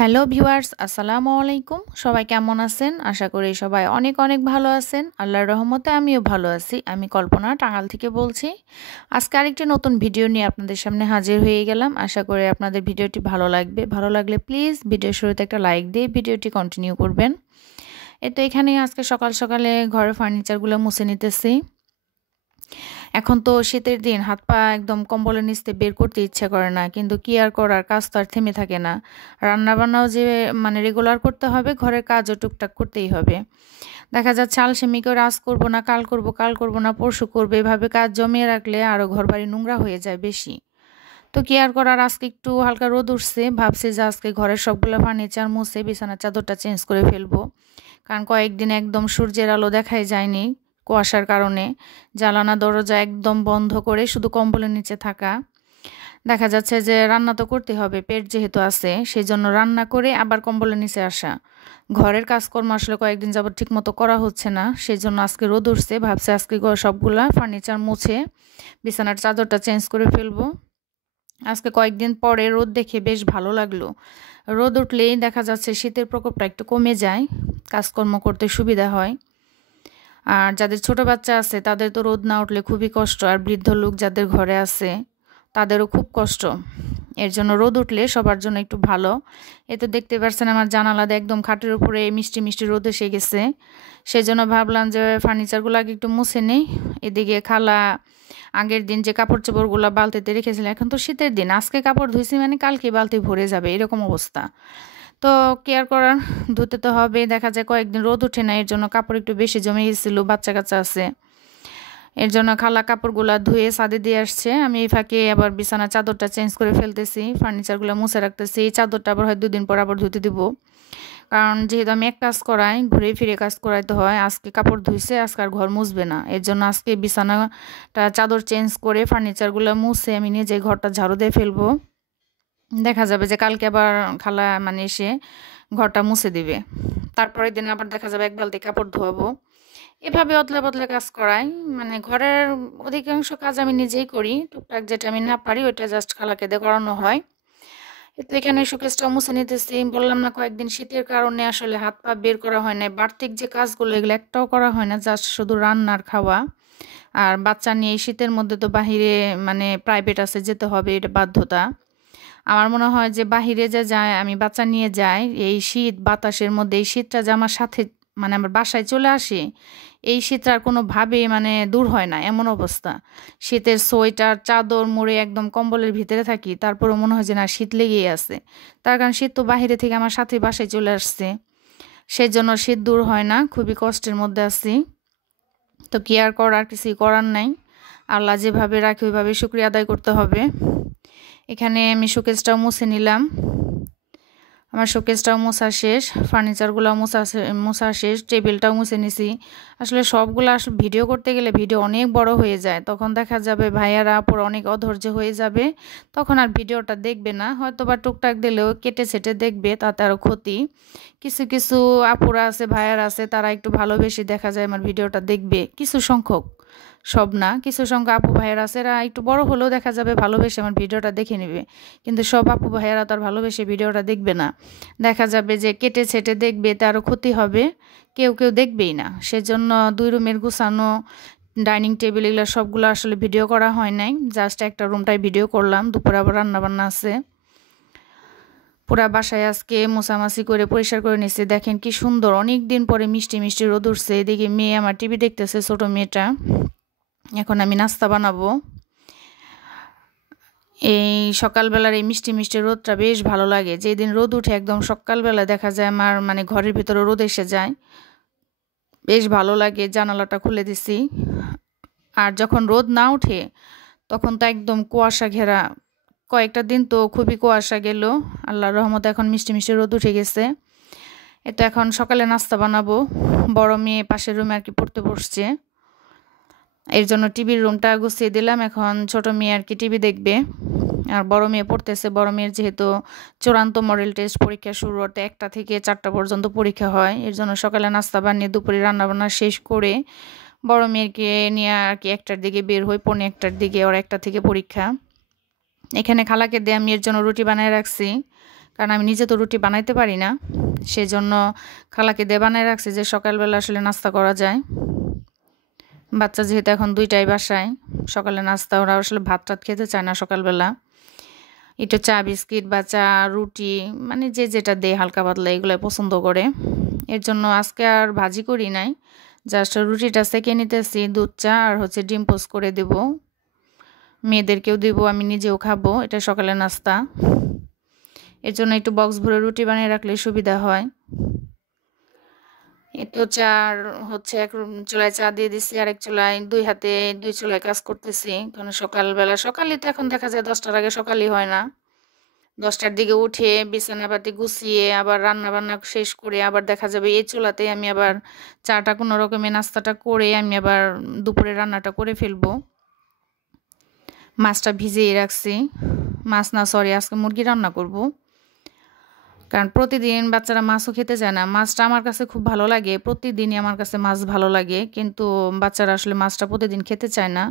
Hello viewers, আসসালামু আলাইকুম। সবাই কেমন আছেন? আশা করি সবাই অনেক অনেক ভালো আছেন। আল্লাহর রহমতে আমিও ভালো আছি। আমি কল্পনা টাঙ্গাইল থেকে বলছি। আজকে আরেকটি নতুন ভিডিও নিয়ে আপনাদের সামনে হাজির হয়ে গেলাম। আশা করি আপনাদের ভিডিওটি ভালো লাগবে। ভালো লাগলে প্লিজ ভিডিওর শুরুতে একটা লাইক দিয়ে ভিডিওটি কন্টিনিউ করবেন। এখানে আজকে সকাল সকালে ঘরের ফার্নিচারগুলো মুছে নিতেছি। এখন তো শীতের দিন, হাত পা একদম কম্বলের নিচ থেকে বের করতে ইচ্ছা করে না, কিন্তু কি আর করার, কাজ তো আর থেমে থাকে না। রান্নাবান্নাও যে রেগুলার করতে হবে, ঘরের কাজও টুকটাক করতেই হবে। দেখা যাচ্ছে আলসেমি করে আজ করবো না, কাল করবো না, পরশু করবে, এভাবে কাজ জমিয়ে রাখলে আরও ঘরবাড়ি নোংরা হয়ে যায় বেশি। তো কি আর করার, আজকে একটু হালকা রোদ উঠছে, ভাবছি যে আজকে ঘরের সবগুলো ফার্নিচার মুছে বিছানার চাদরটা চেঞ্জ করে ফেলবো। কারণ কয়েকদিন একদম সূর্যের আলো দেখাই যায়নি কুয়াশার কারণে। জানালা দরজা একদম বন্ধ করে শুধু কম্বলের নিচে থাকা। দেখা যাচ্ছে যে রান্না তো করতে হবে, পেট যেহেতু আছে, সেই জন্য রান্না করে আবার কম্বলের নিচে আসা। ঘরের কাজকর্ম আসলে কয়েকদিন যাবত ঠিক মতো করা হচ্ছে না, সেই জন্য আজকে রোদ উঠছে, ভাবছি আজকে সবগুলা ফার্নিচার মুছে বিছানার চাদরটা চেঞ্জ করে ফেলবো। আজকে কয়েকদিন পরে রোদ দেখে বেশ ভালো লাগলো। রোদ উঠলেই দেখা যাচ্ছে শীতের প্রকোপটা একটু কমে যায়, কাজকর্ম করতে সুবিধা হয়। আর যাদের ছোট বাচ্চা আছে তাদের তো রোদ না উঠলে খুবই কষ্ট, আর বৃদ্ধ লোক যাদের ঘরে আছে তাদেরও খুব কষ্ট। এর জন্য রোদ উঠলে সবার জন্য একটু ভালো। এতে দেখতে পাচ্ছেন আমার জানালাতে একদম খাটের উপরে মিষ্টি মিষ্টি রোদ এসে গেছে। সেই জন্য ভাবলাম যে ফার্নিচারগুলো আগে একটু মুছে নেই। এদিকে খালা আগের দিন যে কাপড় চোপড়গুলো বালতিতে রেখেছিল, এখন তো শীতের দিন, আজকে কাপড় ধুইছি মানে কালকে বালতি ভরে যাবে, এরকম অবস্থা। তো কেয়ার করার, ধুতে তো হবে। দেখা যায় কয়েকদিন রোদ উঠে না, এর জন্য কাপড় একটু বেশি জমে গেছিলো, বাচ্চা কাচ্চা আছে, এর জন্য খালা কাপড়গুলো ধুয়ে ছাদে দিয়ে আসছে। আমি এই ফাঁকে আবার বিছানার চাদরটা চেঞ্জ করে ফেলতেছি, ফার্নিচারগুলো মুছে রাখতেছি। এই চাদরটা আবার হয় 2 দিন পর আবার ধুতে দিব, কারণ যেহেতু আমি এক কাজ করাই, ঘুরে ফিরে কাজ করাইতে হয়। আজকে কাপড় ধুইছে, আজকে আর ঘর মুছবে না, এর জন্য আজকে বিছানাটা চাদর চেঞ্জ করে ফার্নিচারগুলো মুছে আমি নিজে ঘরটা ঝাড়ু দিয়ে ফেলবো। দেখা যাবে যে কালকে আবার খালা এসে ঘরটা মুছে দিবে। তারপরের দিন আবার দেখা যাবে এক বালতি কাপড় ধোয়াবো। এভাবে অদলে বদলে কাজ করাই। ঘরের অধিকাংশ কাজ আমি নিজেই করি, টুকটাক যেটা আমি না পারি ওইটা জাস্ট খালাকে দিয়ে করানো হয়। এখানে শোকেসটাও মুছে নিতেছি। বললাম না কয়েকদিন শীতের কারণে আসলে হাত পা বের করা হয় না, বাড়তিক যে কাজগুলো এগুলো একটাও করা হয় না, জাস্ট শুধু রান্নার খাওয়া। আর বাচ্চা নিয়ে এই শীতের মধ্যে তো বাহিরে প্রাইভেট আছে, যেতে হবে, এটা বাধ্যতা। আমার মনে হয় যে বাহিরে যে যায়, আমি বাচ্চা নিয়ে যাই, এই শীত বাতাসের মধ্যে এই শীতটা যে আমার সাথে আমার বাসায় চলে আসে, এই শীতটা আর কোনোভাবেই দূর হয় না, এমন অবস্থা। শীতের সোয়েটার চাদর মুড়ে একদম কম্বলের ভিতরে থাকি, তারপরেও মনে হয় যে না, শীত লেগেই আছে। তার কারণ শীত তো বাহিরে থেকে আমার সাথে বাসায় চলে আসছে, সেই জন্য শীত দূর হয় না, খুবই কষ্টের মধ্যে আছি। তো কি আর করার, কিছুই করার নাই। আল্লাহ যেভাবে রাখে ওইভাবে শুকরিয়া আদায় করতে হবে। এখানে আমি শোকেসটাও মুছে নিলাম। আমার শোকেসটাও মোছা শেষ, ফার্নিচারগুলো মোছা শেষ, টেবিলটাও মুছে নিছি। আসলে সবগুলো আসলে ভিডিও করতে গেলে ভিডিও অনেক বড় হয়ে যায়, তখন দেখা যাবে ভাইয়ারা আপুর অনেক অধৈর্য হয়ে যাবে, তখন আর ভিডিওটা দেখবে না, হয়তো বা টুকটাক দিলেও কেটে ছেটে দেখবে, তাতে আরও ক্ষতি। কিছু কিছু আপুরা আছে, ভাইয়ারা আছে, তারা একটু ভালোবেসে দেখা যায় আমার ভিডিওটা দেখবে, কিছু সংখ্যক, সব না, কিছু সংখ্যক আপু ভাইয়েরা আছে, এরা একটু বড় হলেও দেখা যাবে ভালোবেসে আমার ভিডিওটা দেখে নেবে। কিন্তু সব আপু ভাইয়েরা তো আর ভালোবেসে ভিডিওটা দেখবে না, দেখা যাবে যে কেটে ছেটে দেখবে, তারও ক্ষতি হবে, কেউ কেউ দেখবেই না। সেজন্য 2 রুমের গুছানো, ডাইনিং টেবিল, এগুলো সবগুলো আসলে ভিডিও করা হয় নাই, জাস্ট একটা রুমটাই ভিডিও করলাম। দুপুরে আবার রান্নাবান্না আছে। পুরা বাসায় আজকে মোছামাছি করে পরিষ্কার করে নিচ্ছি। দেখেন কি সুন্দর, অনেক দিন পরে মিষ্টি মিষ্টি রোদ উঠছে। এদিকে মেয়ে আমার টিভি দেখতেছে, ছোট মেয়েটা। এখন আমি নাস্তা বানাবো। এই সকালবেলার এই মিষ্টি মিষ্টি রোদটা বেশ ভালো লাগে। যেদিন রোদ উঠে একদম সকালবেলা, দেখা যায় আমার ঘরের ভিতরে রোদ এসে যায়, বেশ ভালো লাগে। জানালাটা খুলে দিছি। আর যখন রোদ না উঠে তখন তো একদম কুয়াশা ঘেরা। কয়েকটা দিন তো খুবই কুয়াশা গেল, আল্লাহর রহমতে এখন মিষ্টি মিষ্টি রোদ উঠে গেছে। এখন সকালে নাস্তা বানাবো। বড় মেয়ে পাশের রুমে পড়তে বসছে, এর জন্য টিভির রুমটা গুছিয়ে দিলাম। এখন ছোট মেয়ে টিভি দেখবে, আর বড় মেয়ে পড়তেছে। বড় মেয়ের যেহেতু চূড়ান্ত মডেল টেস্ট পরীক্ষা শুরু হতে 1টা থেকে 4টা পর্যন্ত পরীক্ষা হয়, এর জন্য সকালে নাস্তা বানিয়ে দুপুরে রান্নাবান্না শেষ করে বড় মেয়েকে নিয়ে 1টার দিকে বের হই, 1:45টার দিকে, ওর 1টা থেকে পরীক্ষা। এখানে খালাকে দিয়ে আমি এর জন্য রুটি বানিয়ে রাখছি, কারণ আমি নিজে তো রুটি বানাইতে পারি না, সেজন্য খালাকে দিয়ে বানাই রাখছি যে সকালবেলা আসলে নাস্তা করা যায়। বাচ্চা যেহেতু এখন 2টাই বাসায়, সকালে নাস্তা ওরা আসলে ভাত টাত খেতে চায় না সকালবেলা, একটু চা বিস্কিট বা চা রুটি মানে যে যেটা দেয় হালকা পাতলা এগুলোই পছন্দ করে। এর জন্য আজকে আর ভাজি করি নাই, জাস্ট রুটিটা সেঁকে নিতেছি, দুধ চা আর হচ্ছে ডিম পোস্ট করে দেব, মেয়েদেরকেও দেবো, আমি নিজেও খাবো, এটা সকালে নাস্তা। এর জন্য একটু বক্স ভরে রুটি বানিয়ে রাখলে সুবিধা হয়। তো চা হচ্ছে এক চুলায় চা দিয়ে দিচ্ছি, আরেক চুলায় দুই হাতে দুই চুলায় কাজ করতেছি, কারণ সকালবেলা সকালে তো এখন দেখা যায় 10টার আগে সকালই হয় না। 10টার দিকে উঠে বিছানাপাতি গুছিয়ে আবার রান্না বান্না শেষ করে আবার দেখা যাবে এই চুলাতে আমি আবার চাটা কোনো রকমের নাস্তাটা করে আমি আবার দুপুরে রান্নাটা করে ফেলবো। মাছটা ভিজিয়ে রাখছি, মাছ না সরি আজকে মুরগি রান্না করব, কারণ প্রতিদিন বাচ্চারা মাছও খেতে চায় না। মাছটা আমার কাছে খুব ভালো লাগে, প্রতিদিনই আমার কাছে মাছ ভালো লাগে, কিন্তু বাচ্চারা আসলে মাছটা প্রতিদিন খেতে চায় না।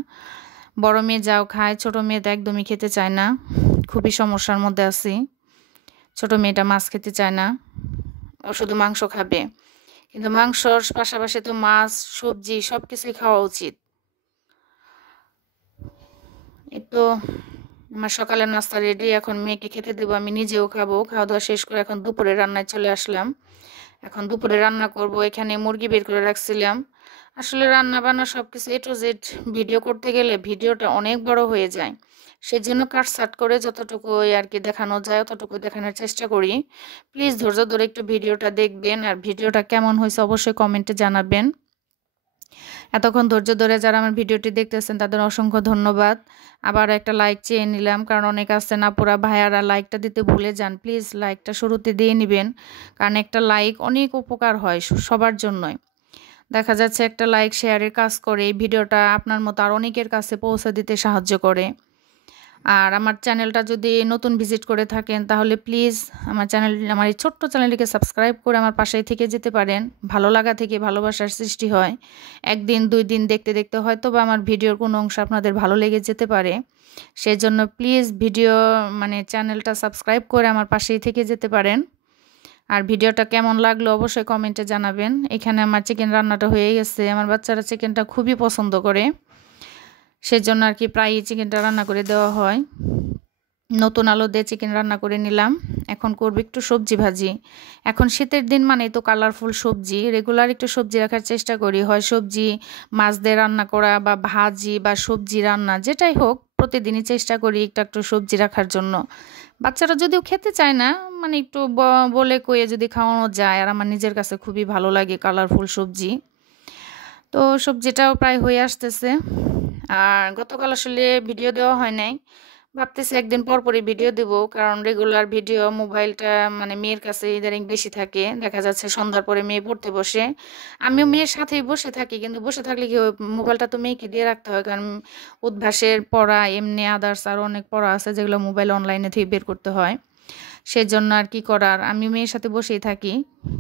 বড় মেয়ে যাও খায়, ছোট মেয়ে তো একদমই খেতে চায় না, খুবই সমস্যার মধ্যে আছি। ছোট মেয়েটা মাছ খেতে চায় না, ও শুধু মাংস খাবে, কিন্তু মাংসর পাশাপাশি তো মাছ সবজি সব কিছুই খাওয়া উচিত। এই তো আমার সকালের নাস্তা রেডি, এখন মেয়েকে খেতে দেবো, আমি নিজেও খাবো। খাওয়া দাওয়া শেষ করে এখন দুপুরে রান্নায় চলে আসলাম। এখন দুপুরে রান্না করব, এখানে মুরগি বের করে রাখছিলাম। আসলে রান্না বান্না সব কিছু A to Z ভিডিও করতে গেলে ভিডিওটা অনেক বড় হয়ে যায়, সেজন্য কাটছাট করে যতটুকু আর কি দেখানো যায় ততটুকু দেখানোর চেষ্টা করি। প্লিজ ধৈর্য ধরে একটু ভিডিওটা দেখবেন, আর ভিডিওটা কেমন হয়েছে অবশ্যই কমেন্টে জানাবেন। এতক্ষণ ধৈর্য ধরে যারা আমার ভিডিওটি দেখতেছেন তাদের অসংখ্য ধন্যবাদ। আবার একটা লাইক চেয়ে নিলাম, কারণ অনেক আছেন আপুরা ভাইয়ারা লাইকটা দিতে ভুলে যান, প্লিজ লাইকটা শুরুতে দিয়ে নেবেন, কারণ একটা লাইক অনেক উপকার হয় সবার জন্যই। দেখা যাচ্ছে একটা লাইক শেয়ারের কাজ করে, এই ভিডিওটা আপনার মতো আর অনেকের কাছে পৌঁছে দিতে সাহায্য করে। আর আমার চ্যানেলটা যদি নতুন ভিজিট করে থাকেন তাহলে প্লিজ আমার এই ছোট্ট চ্যানেলটিকে সাবস্ক্রাইব করে আমার পাশেই থেকে যেতে পারেন। ভালো লাগা থেকে ভালোবাসার সৃষ্টি হয়, একদিন দুই দিন দেখতে দেখতে হয়তো বা আমার ভিডিওর কোনো অংশ আপনাদের ভালো লেগে যেতে পারে। সেই জন্য প্লিজ ভিডিও চ্যানেলটা সাবস্ক্রাইব করে আমার পাশেই থেকে যেতে পারেন। আর ভিডিওটা কেমন লাগলো অবশ্যই কমেন্টে জানাবেন। এখানে আমার চিকেন রান্নাটা হয়ে গেছে, আমার বাচ্চারা চিকেনটা খুবই পছন্দ করে, সেজন্য আর কি প্রায়ই চিকেনটা রান্না করে দেওয়া হয়। নতুন আলু দিয়ে চিকেন রান্না করে নিলাম, এখন করব একটু সবজি ভাজি। এখন শীতের দিন মানে তো কালারফুল সবজি, রেগুলার একটু সবজি রাখার চেষ্টা করি, হয় সবজি মাছ দিয়ে রান্না করা বা ভাজি বা সবজি রান্না যেটাই হোক, প্রতিদিনই চেষ্টা করি একটু একটু সবজি রাখার জন্য। বাচ্চারা যদিও খেতে চায় না, মানে একটু বলে কয়ে যদি খাওয়ানো যায়, আর আমার নিজের কাছে খুবই ভালো লাগে কালারফুল সবজি। তো সবজিটাও প্রায় হয়ে আসতেছে। আর গতকাল আসলে ভিডিও দেওয়া হয় নাই, ভাবতেছি একদিন পর পরই ভিডিও দেব, কারণ রেগুলার ভিডিও মোবাইলটা মেয়ের কাছে ইদানিং বেশি থাকে। দেখা যাচ্ছে সন্ধ্যার পরে মেয়ে পড়তে বসে, আমিও মেয়ের সাথেই বসে থাকি, কিন্তু বসে থাকলে কি মোবাইলটা তো মেয়েকে দিয়ে রাখতে হয়, কারণ উদ্ভাসের পড়া এমনি আদার্স আরও অনেক পড়া আছে যেগুলো মোবাইল অনলাইনে থেকে বের করতে হয়। সেজন্য আর কি করার, আমি মেয়ের সাথে বসেই থাকি,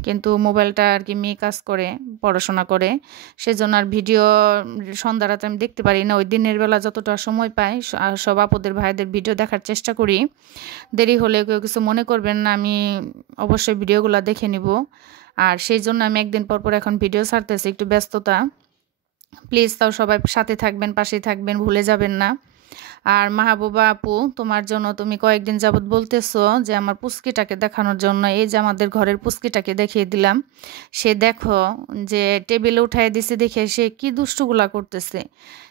কিন্তু মোবাইলটা আর কি মেয়ে কাজ করে পড়াশোনা করে, সেজন্য আর ভিডিও সন্ধ্যা রাতে আমি দেখতে পারি না। ওই দিনের বেলা যতটা সময় পাই সব আপুদের ভাইদের ভিডিও দেখার চেষ্টা করি। দেরি হলে কেউ কিছু মনে করবেন না, আমি অবশ্যই ভিডিওগুলো দেখে নিব। আর সেই জন্য আমি একদিন পর পর এখন ভিডিও ছাড়তেছি, একটু ব্যস্ততা। প্লিজ তাও সবাই সাথে থাকবেন, পাশেই থাকবেন, ভুলে যাবেন না। আর মাহবুবা আপু, তোমার জন্য তুমি কয়েকদিন যাবত বলতেছো যে আমার পুচকিটাকে দেখানোর জন্য, এই যে আমাদের ঘরের পুচকিটাকে দেখিয়ে দিলাম। সে দেখো যে টেবিলে উঠাই দিছে, দেখে সে কি দুষ্টুগুলা করতেছে।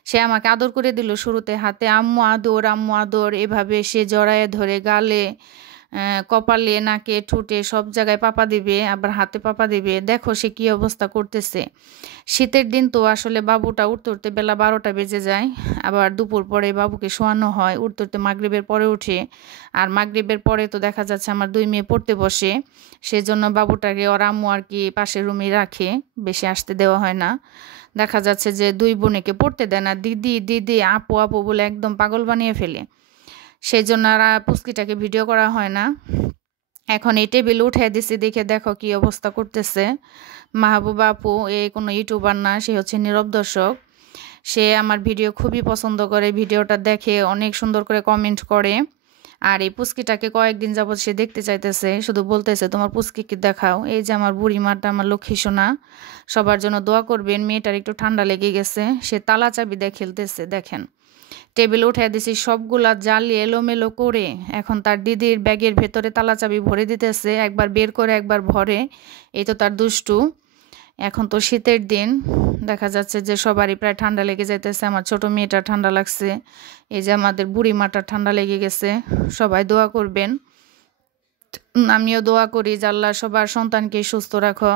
সে আমাকে আদর করে দিল শুরুতে হাতে, আম্মু আদর আম্মু আদর, এভাবে সে জড়ায়ে ধরে গালে কপালে নাকে ঠোঁটে সব জায়গায় পাপা দিবে, আবার হাতে পাপা দিবে। দেখো সে কি অবস্থা করতেছে। শীতের দিন তো আসলে বাবুটা উঠতে উঠতে বেলা 12টা বেজে যায়, আবার দুপুর পরে বাবুকে শোয়ানো হয়, উঠতে উঠতে মাগরিবের পরে উঠে, আর মাগরিবের পরে তো দেখা যাচ্ছে আমার দুই মেয়ে পড়তে বসে, সেজন্য বাবুটাকে ওর আম্মু আর কি পাশের রুমে রাখে, বেশি আসতে দেওয়া হয় না। দেখা যাচ্ছে যে দুই বোনেকে পড়তে দেয় না, দিদি দিদি আপু আপু বলে একদম পাগল বানিয়ে ফেলে, সেই জন্য আর পুচকিটাকে ভিডিও করা হয় না। এখন এই টেবিল উঠে দিছি দেখে দেখো কি অবস্থা করতেছে। মাহবুবা আপু কোনো ইউটিউবার না, সে হচ্ছে নীরব দর্শক। সে আমার ভিডিও খুবই পছন্দ করে, ভিডিওটা দেখে অনেক সুন্দর করে কমেন্ট করে। আর এই পুচকিটাকে কয়েকদিন যাবৎ সে দেখতে চাইতেছে, শুধু বলতেছে তোমার পুচকিকে দেখাও। এই যে আমার বুড়িমাটা, আমার লক্ষ্মী সোনা, সবার জন্য দোয়া করবেন। মেয়েটার একটু ঠান্ডা লেগে গেছে, সে তালা চাবি দিয়ে খেলতেছে। দেখেন টেবিল উঠাই দিছি সবগুলা জ্বালিয়ে এলোমেলো করে, এখন তার দিদির ব্যাগের ভেতরে তালা চাবি ভরে দিতেছে, একবার বের করে একবার ভরে। এই তো তার দুষ্টু। এখন তো শীতের দিন, দেখা যাচ্ছে যে সবারই প্রায় ঠান্ডা লেগে যাইতেছে। আমার ছোট মেয়েটা ঠান্ডা লাগছে, এই যে আমাদের বুড়ি মাটার ঠান্ডা লেগে গেছে। সবাই দোয়া করবেন, আমিও দোয়া করি যে আল্লাহ সবার সন্তানকে সুস্থ রাখো,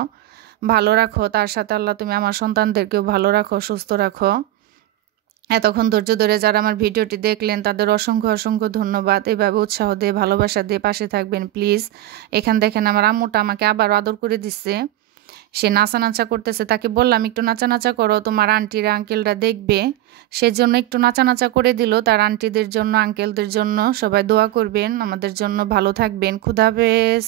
ভালো রাখো। তার সাথে আল্লাহ তুমি আমার সন্তানদেরকেও ভালো রাখো, সুস্থ রাখো। এতক্ষণ ধৈর্য ধরে যারা আমার ভিডিওটি দেখলেন তাদের অসংখ্য অসংখ্য ধন্যবাদ। এভাবে উৎসাহ দিয়ে ভালোবাসা দিয়ে পাশে থাকবেন প্লিজ। এখান দেখেন আমার আম্মুটা আমাকে আবার আদর করে দিচ্ছে, সে নাচা করতেছে। তাকে বললাম একটু নাচা করো, তোমার আন্টিরা আঙ্কেলরা দেখবে, সেজন্য একটু নাচা করে দিল। তার আন্টিদের জন্য, আঙ্কেলদের জন্য সবাই দোয়া করবেন, আমাদের জন্য ভালো থাকবেন। খুদা হাফেজ।